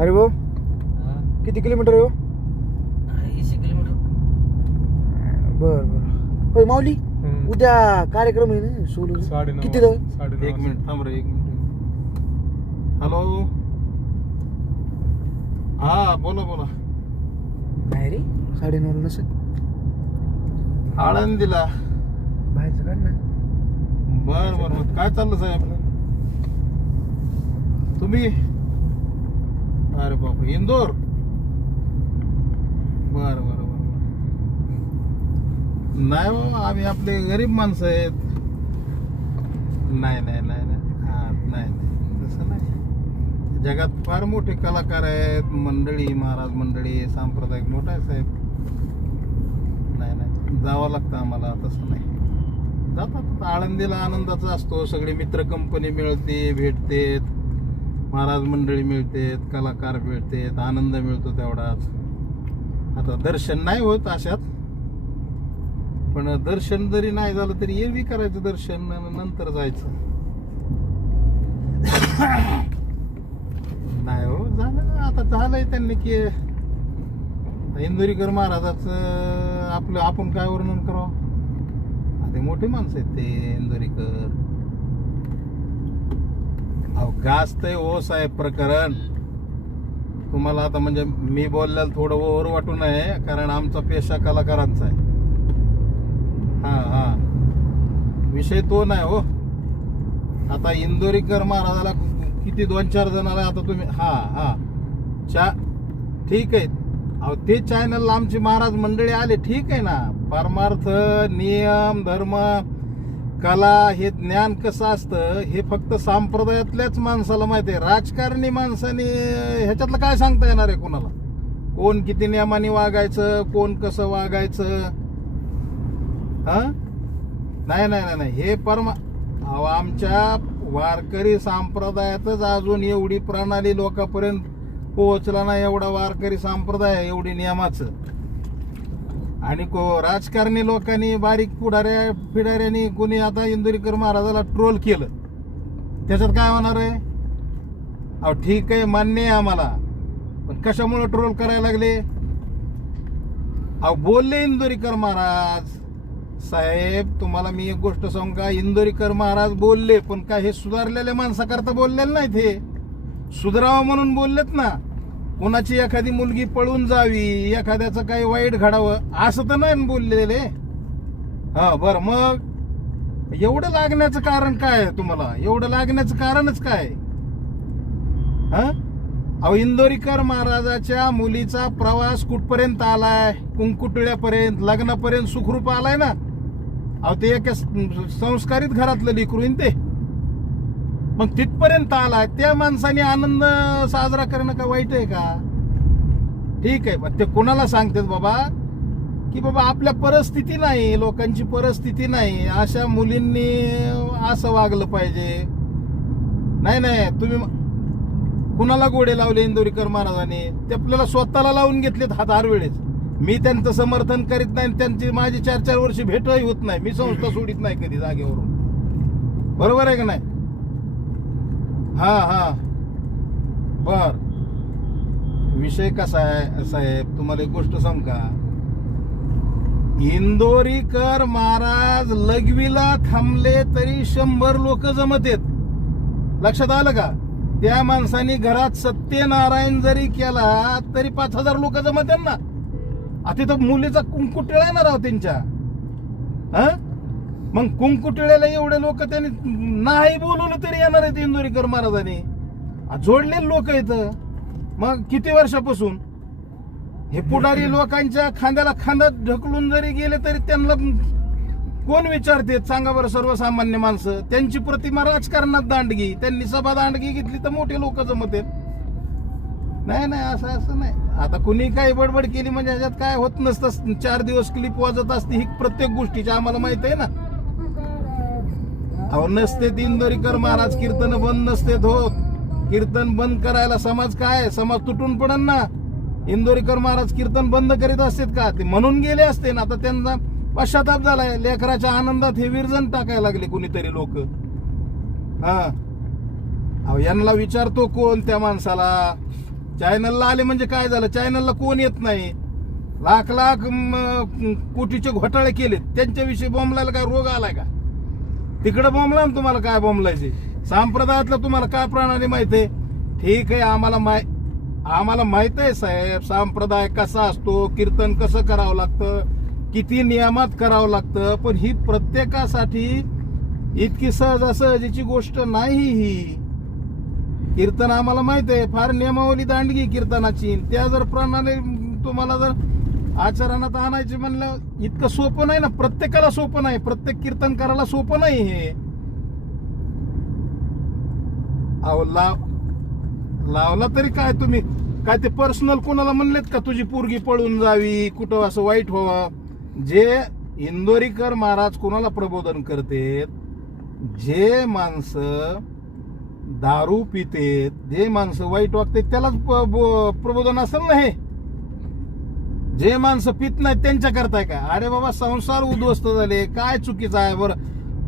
अरे भाऊ. किती किलोमीटर आहे हो किलोमीटर. बर बर. होय माऊली उद्या कार्यक्रम आहे ना सोलून साडेनऊ किती? साडेनऊ एक मिनिट थांब रे एक मिनिट. हॅलो? हा बोला बोला. नाही रे साडेनऊ नसेल. आळंदीला. बाहेरचं काढ ना. बर बर बर. काय चाललं साहेब? तुम्ही? अरे बापरे. इंदोर? बर बर बर नाही बाबा आम्ही आपले गरीब माणसं आहेत. नाही नाही नाही नाही. हा नाही नाही. तसं नाही. जगात फार मोठे कलाकार आहेत. मंडळी महाराज मंडळी सांप्रदायिक मोठा आहे साहेब. नाही नाही. जावं लागतं आम्हाला तसं नाही. जातात आळंदीला आनंदाचा असतो. सगळे मित्र कंपनी मिळते भेटते महाराज मंडळी मिळतेत कलाकार मिळतेत आनंद मिळतो तेवढाच. आता दर्शन नाही होत अशात पण दर्शन जरी नाही झालं तरी एरवी करायचं दर्शन नंतर जायचं. नाही हो झालं. आता झालंय त्यांनी की इंदोरीकर महाराजाचं आपलं आपण काय वर्णन करावं? ते मोठे माणसं आहेत ते इंदोरीकर. अहो गाजतंय ओ साहेब प्रकरण. तुम्हाला आता म्हणजे मी बोलल्याला थोडं ओर वाटू नये कारण आमचा पेशा कलाकारांचा आहे. हा हा. विषय तो नाही हो. आता इंदोरीकर महाराजाला किती दोन चार जणाला आता तुम्ही हा हा. चा ठीक आहे. अहो ते चॅनलला आमची महाराज मंडळी आले ठीक आहे ना. परमार्थ नियम धर्म कला हे ज्ञान कसं असतं हे फक्त संप्रदायातल्याच माणसाला माहिती आहे. राजकारणी माणसाने ह्याच्यातलं काय सांगता येणार आहे कोणाला? कोण किती नियमाने वागायचं कोण कसं वागायचं? हा? नाही नाही नाही नाही. हे परमा अहो, आमच्या वारकरी संप्रदायातच अजून एवढी प्रणाली लोकांपर्यंत पोहोचला नाही एवढा वारकरी संप्रदाय आहे, एवढी नियमाचं. आणि को राजकारणी लोकांनी बारीक पुढाऱ्या पिढाऱ्यांनी कोणी आता इंदोरीकर महाराजाला ट्रोल केलं. त्याच्यात काय होणार आहे? अहो ठीक आहे मान्य आहे आम्हाला. पण कशामुळं ट्रोल करायला लागले? अहो बोलले इंदोरीकर महाराज. साहेब तुम्हाला मी एक गोष्ट सांगू का? इंदोरीकर महाराज बोलले पण काय हे सुधारलेल्या माणसाकरता बोललेले नाही ते सुधारावं म्हणून बोललेत ना. कुणाची एखादी मुलगी पळून जावी एखाद्याचं काही वाईट घडावं असं तर नाही बोललेले? हा बर मग? एवढं लागण्याचं कारण काय आहे तुम्हाला? एवढं लागण्याचं कारणच काय हा? अहो इंदोरीकर महाराजाच्या मुलीचा प्रवास कुठपर्यंत आलाय? कुंकुटळ्यापर्यंत लग्नापर्यंत सुखरूप आलाय ना? अहो ते एका संस्कारित घरातलं लेकरू ते? मग तिथपर्यंत आला त्या माणसाने आनंद साजरा करणं का वाईट आहे का? ठीक आहे पण ते कोणाला सांगतात बाबा? की बाबा आपल्या परिस्थिती नाही लोकांची परिस्थिती नाही अशा मुलींनी असं वागलं पाहिजे. नाही नाही तुम्ही कुणाला गोडे लावले इंदोरीकर महाराजांनी? ते आपल्याला स्वतःला लावून घेतलेत हात हर वेळेस. मी त्यांचं समर्थन करीत नाही आणि त्यांची माझी चार चार वर्ष भेटही होत नाही. मी संस्था सोडित नाही कधी जागेवरून. बरोबर आहे का नाही? हा हा. बर. विषय कसा आहे साहेब? तुम्हाला एक गोष्ट सांग का? इंदोरीकर महाराज लघवीला थांबले तरी शंभर लोक जमत आहेत. लक्षात आलं का? त्या माणसाने घरात सत्यनारायण जरी केला तरी पाच हजार लोक जमत ना. आता तिथं मुलीचा कुंकुटिळा येणार आहोत त्यांच्या. हा? मग कुंकुटिळ्याला एवढे लोक त्यांनी नाही बोलवलं तरी येणार आहेत इंदोरीकर महाराजांनी. जोडलेले लोक आहेत. मग किती वर्षापासून? हे पुढारी लोकांच्या खांद्याला खांदा ढकलून जरी गेले तरी त्यांना कोण विचारते? सांगा बरं सर्वसामान्य माणसं. त्यांची प्रतिमा राजकारणात दांडगी. त्यांनी सभा दांडगी घेतली तर मोठे लोक जमत आहेत. नाही नाही असं असं नाही. आता कुणी काही बडबड केली म्हणजे ह्याच्यात काय होत नसतं. चार दिवस क्लिप वाजत असते. ही प्रत्येक गोष्टीची आम्हाला माहीत आहे ना. अहो नसते इंदोरीकर महाराज कीर्तन बंद नसते होत कीर्तन बंद करायला समाज काय? समाज तुटून पडन ना. इंदोरीकर महाराज कीर्तन बंद करीत असतात का? ते म्हणून गेले असते ना. आता त्यांना पश्चाताप झालाय. लेकराच्या आनंदात हे विरजन टाकायला लागले कुणीतरी लोक. हा. अहो यांना विचारतो कोण त्या माणसाला? चॅनलला आले म्हणजे काय झालं? चॅनलला कोण येत नाही? लाख लाख कोटीचे घोटाळे केले त्यांच्याविषयी बोंबलायला काय रोग आलाय का? तिकडे बोंबला ना तुम्हाला काय बोंबलायचे? संप्रदायातलं तुम्हाला काय प्रणाली माहीत आहे ठीक आहे आम्हाला माय आम्हाला माहीत आहे साहेब संप्रदाय कसा असतो कीर्तन कसं करावं लागतं किती नियमात करावं लागतं पण ही प्रत्येकासाठी इतकी सहजासहजीची गोष्ट नाही ही. कीर्तन आम्हाला माहीत आहे फार नियमावली दांडगी कीर्तनाची. त्या जर प्रणाली तुम्हाला जर आचरणात आणायचे म्हणलं इतकं सोपं नाही ना. प्रत्येकाला सोपं नाही. प्रत्येक कीर्तन करायला सोपं नाही हे. अहो लाव लावला तरी काय तुम्ही? काय ते पर्सनल कोणाला म्हणलेत का? तुझी पोरगी पळून जावी कुठं असं वाईट व्हावं? जे इंदोरीकर महाराज कोणाला प्रबोधन करतेत जे माणसं दारू पितेत जे माणसं वाईट वागतात त्यालाच प्रबोधन असेल ना हे? जे माणसं पित नाहीत त्यांच्या करताय का अरे बाबा संसार उद्ध्वस्त झाले. काय चुकीचं आहे बरं?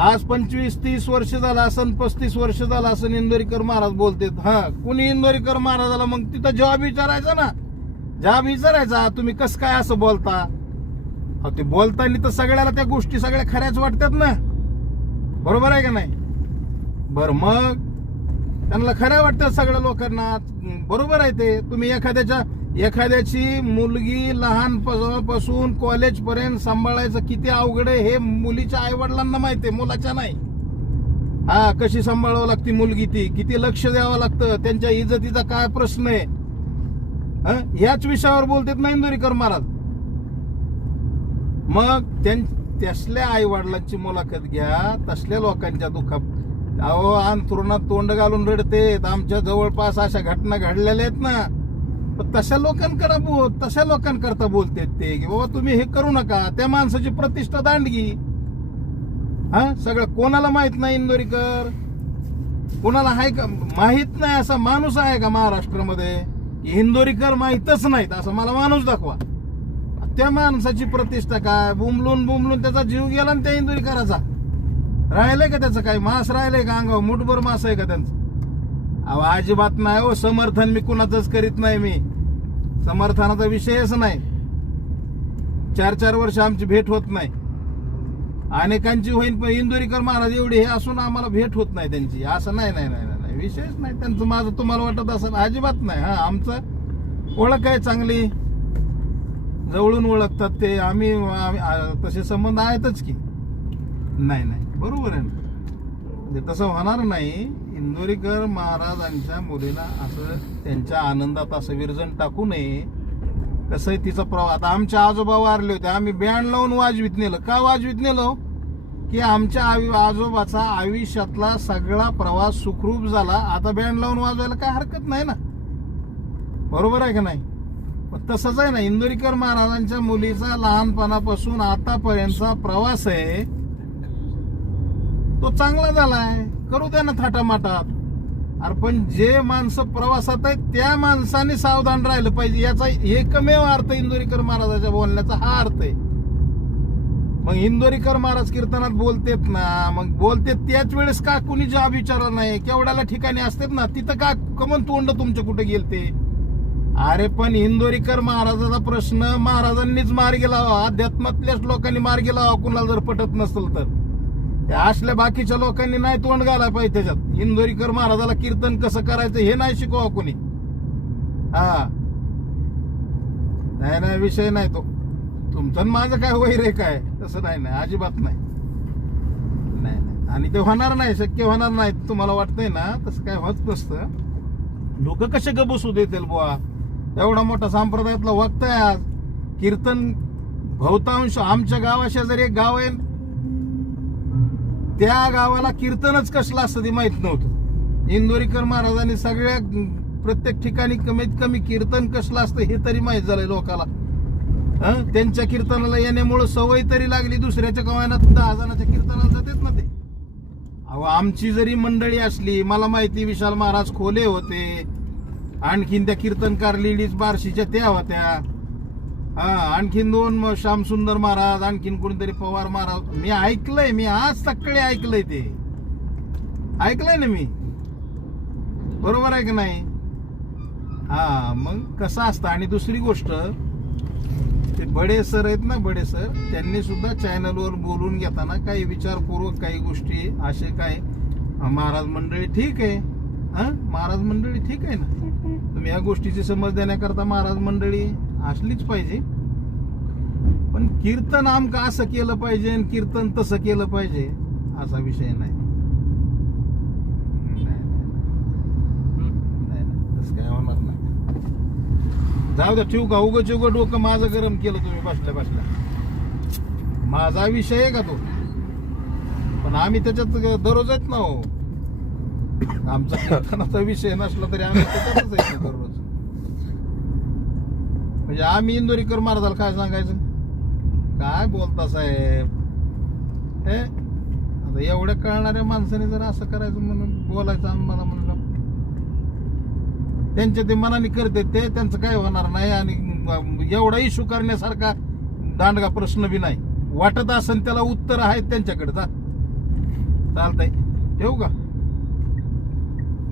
आज पंचवीस तीस वर्ष झालं असन पस्तीस वर्ष झालं असं इंदोरीकर महाराज बोलतेत. हा कुणी इंदोरीकर महाराजाला मग तिथं जॉब विचारायचा ना? जॉब विचारायचा. तुम्ही कसं काय असं बोलता? ते बोलताना तर सगळ्याला त्या गोष्टी सगळ्या खऱ्याच वाटतात ना? बरोबर आहे का नाही? बर मग? त्यांना खऱ्या वाटतात सगळ्या लोकांना. बरोबर आहे ते. तुम्ही एखाद्याच्या एखाद्याची मुलगी लहानपासून कॉलेज पर्यंत सांभाळायचं किती अवघड आहे हे मुलीच्या आईवडिलांना माहिती आहे मुलाच्या नाही. हा कशी सांभाळावं लागते मुलगी ती? किती लक्ष द्यावं लागतं? त्यांच्या इज्जतीचा काय प्रश्न आहे? ह्याच विषयावर बोलतात ना इंदोरीकर महाराज. मग त्यां- तसल्या आई वडिलांची मुलाखत घ्या तसल्या लोकांच्या दुःखात अहो अंथरुणात तोंड घालून रडतेत. आमच्या जवळपास अशा घटना घडलेल्या आहेत ना. तशा लोकांकरा बोल तशा लोकांकरता बोलतेत ते की बाबा तुम्ही हे करू नका त्या माणसाची प्रतिष्ठा दांडगी. हा? सगळं कोणाला माहीत नाही इंदोरीकर? कोणाला आहे का माहीत नाही असा माणूस आहे का महाराष्ट्रामध्ये? इंदोरीकर माहीतच नाहीत असं मला माणूस दाखवा. त्या माणसाची प्रतिष्ठा काय? बुमलून बुमलून त्याचा जीव गेला ना त्या इंदोरीकराचा. राहिलंय का त्याचं काय मास राहिलंय का अंगावर? मुठभर मास आहे का त्यांचं? अजिबात नाही हो समर्थन मी कुणाचंच करीत नाही मी. समर्थनाचा विषयच नाही. चार चार वर्ष आमची भेट होत नाही. अनेकांची होईन पण इंदोरीकर महाराज एवढे हे असून आम्हाला भेट होत नाही त्यांची. असं नाही नाही नाही नाही, नाही. विषयच नाही. त्यांचं माझं तुम्हाला वाटत असं अजिबात नाही. हा आमचं ओळख आहे चांगली. जवळून ओळखतात ते. आम्ही तसे संबंध आहेतच की. नाही नाही. बरोबर आहे ना. म्हणजे तसं होणार नाही. इंदोरीकर महाराजांच्या मुलीला असं त्यांच्या आनंदात असं विरजण टाकू नये. कसं आहे तिचा प्रवास आता आमचे आजोबा वारले होते. आम्ही बँड लावून वाजवीत नेलं का वाजवीत नेलो की आमच्या आवी- आजोबाचा आयुष्यातला सगळा प्रवास सुखरूप झाला. आता बँड लावून वाजवायला काय हरकत नाही ना? बरोबर आहे का नाही? तसंच आहे ना. इंदोरीकर महाराजांच्या मुलीचा लहानपणापासून आतापर्यंतचा प्रवास आहे. तो चांगला झालाय. करू द्या ना थाटामाटात. अरे पण जे माणसं प्रवासात आहेत त्या माणसाने सावधान राहिलं पाहिजे. याचा एकमेव अर्थ इंदोरीकर महाराजाच्या बोलण्याचा हा अर्थ आहे. मग इंदोरीकर महाराज कीर्तनात बोलतेत ना मग बोलतेत त्याच वेळेस का कुणी जॉब विचारला नाही? केवढ्याला ठिकाणी असतात ना तिथं का कमन तोंड तुमचे कुठे गेलते? अरे पण इंदोरीकर महाराजाचा प्रश्न महाराजांनीच मार्गी लावा. अध्यात्मातल्याच लोकांनी मार्गी लावा. कुणाला जर पटत नसेल तर. त्या असल्या बाकीच्या लोकांनी नाही तोंड घालायला पाहिजे त्याच्यात. इंदोरीकर महाराजाला कीर्तन कसं करायचं हे नाही शिकवा कोणी. हा. नाही नाही विषय नाही तो. तुमचं माझं काय वैर आहे काय? तसं नाही नाही अजिबात नाही. नाही नाही. आणि ते होणार नाही शक्य होणार नाही तुम्हाला वाटतंय ना तसं काय होत नसतं. लोक कसे ग बसू देतील बुवा? एवढा मोठा संप्रदायातला वक्त आहे आज. कीर्तन बहुतांश आमच्या गावाशेजारी एक गाव आहे. त्या गावाला कीर्तनच कसलं असतं ते माहीत नव्हतं. इंदोरीकर महाराजांनी सगळ्या प्रत्येक ठिकाणी कमीत कमी कीर्तन कसलं असतं हे तरी माहीत झालंय लोकाला. त्यांच्या कीर्तनाला येण्यामुळं सवय तरी लागली दुसऱ्याच्या गावात दहा जणाच्या कीर्तनाला जातेच ना ते. अहो आमची जरी मंडळी असली मला माहिती विशाल महाराज खोले होते. आणखीन त्या कीर्तनकार लेडीज बार्शीच्या त्या होत्या. हा आणखीन दोन श्यामसुंदर महाराज आणखीन कोणीतरी पवार महाराज. मी ऐकलंय मी आज सकाळी ऐकलंय ते. ऐकलंय ना मी? बरोबर आहे का नाही? हा मग कसं असतं? आणि दुसरी गोष्ट ते बडे सर आहेत ना बडे सर त्यांनी सुद्धा चॅनलवर बोलून घेताना काही विचारपूर्वक काही गोष्टी असे काय महाराज मंडळी ठीक आहे? हा महाराज मंडळी ठीक आहे ना? तुम्ही या गोष्टीची समज देण्याकरता महाराज मंडळी असलीच पाहिजे. पण कीर्तन आमका असं केलं पाहिजे आणि कीर्तन तसं केलं पाहिजे असा विषय नाही. नाही, नाही, नाही, नाही, तसं काय होणार नाही. जाऊ द्या ठेवू का? उगं चिवग डोकं माझं गरम केलं तुम्ही बसल्या बसल्या. माझा विषय आहे का तो? पण आम्ही त्याच्यात दररोज येत ना हो. आमचा कीर्तनाचा विषय नसला तरी आम्ही त्याच्यातच येतो दररोज. म्हणजे आम्ही इंदोरीकर महाराजाला काय सांगायचं? काय बोलता साहेब? हे? आता एवढ्या कळणाऱ्या माणसाने जर असं करायचं म्हणून बोलायचं आम्हाला म्हणलं त्यांच्या ते मनाने करते ते त्यांचं काय होणार नाही आणि एवढा इश्यू करण्यासारखा दांडगा प्रश्न बी नाही. वाटत असेल त्याला उत्तर आहेत त्यांच्याकडे जा. चालतंय. ठेवू का?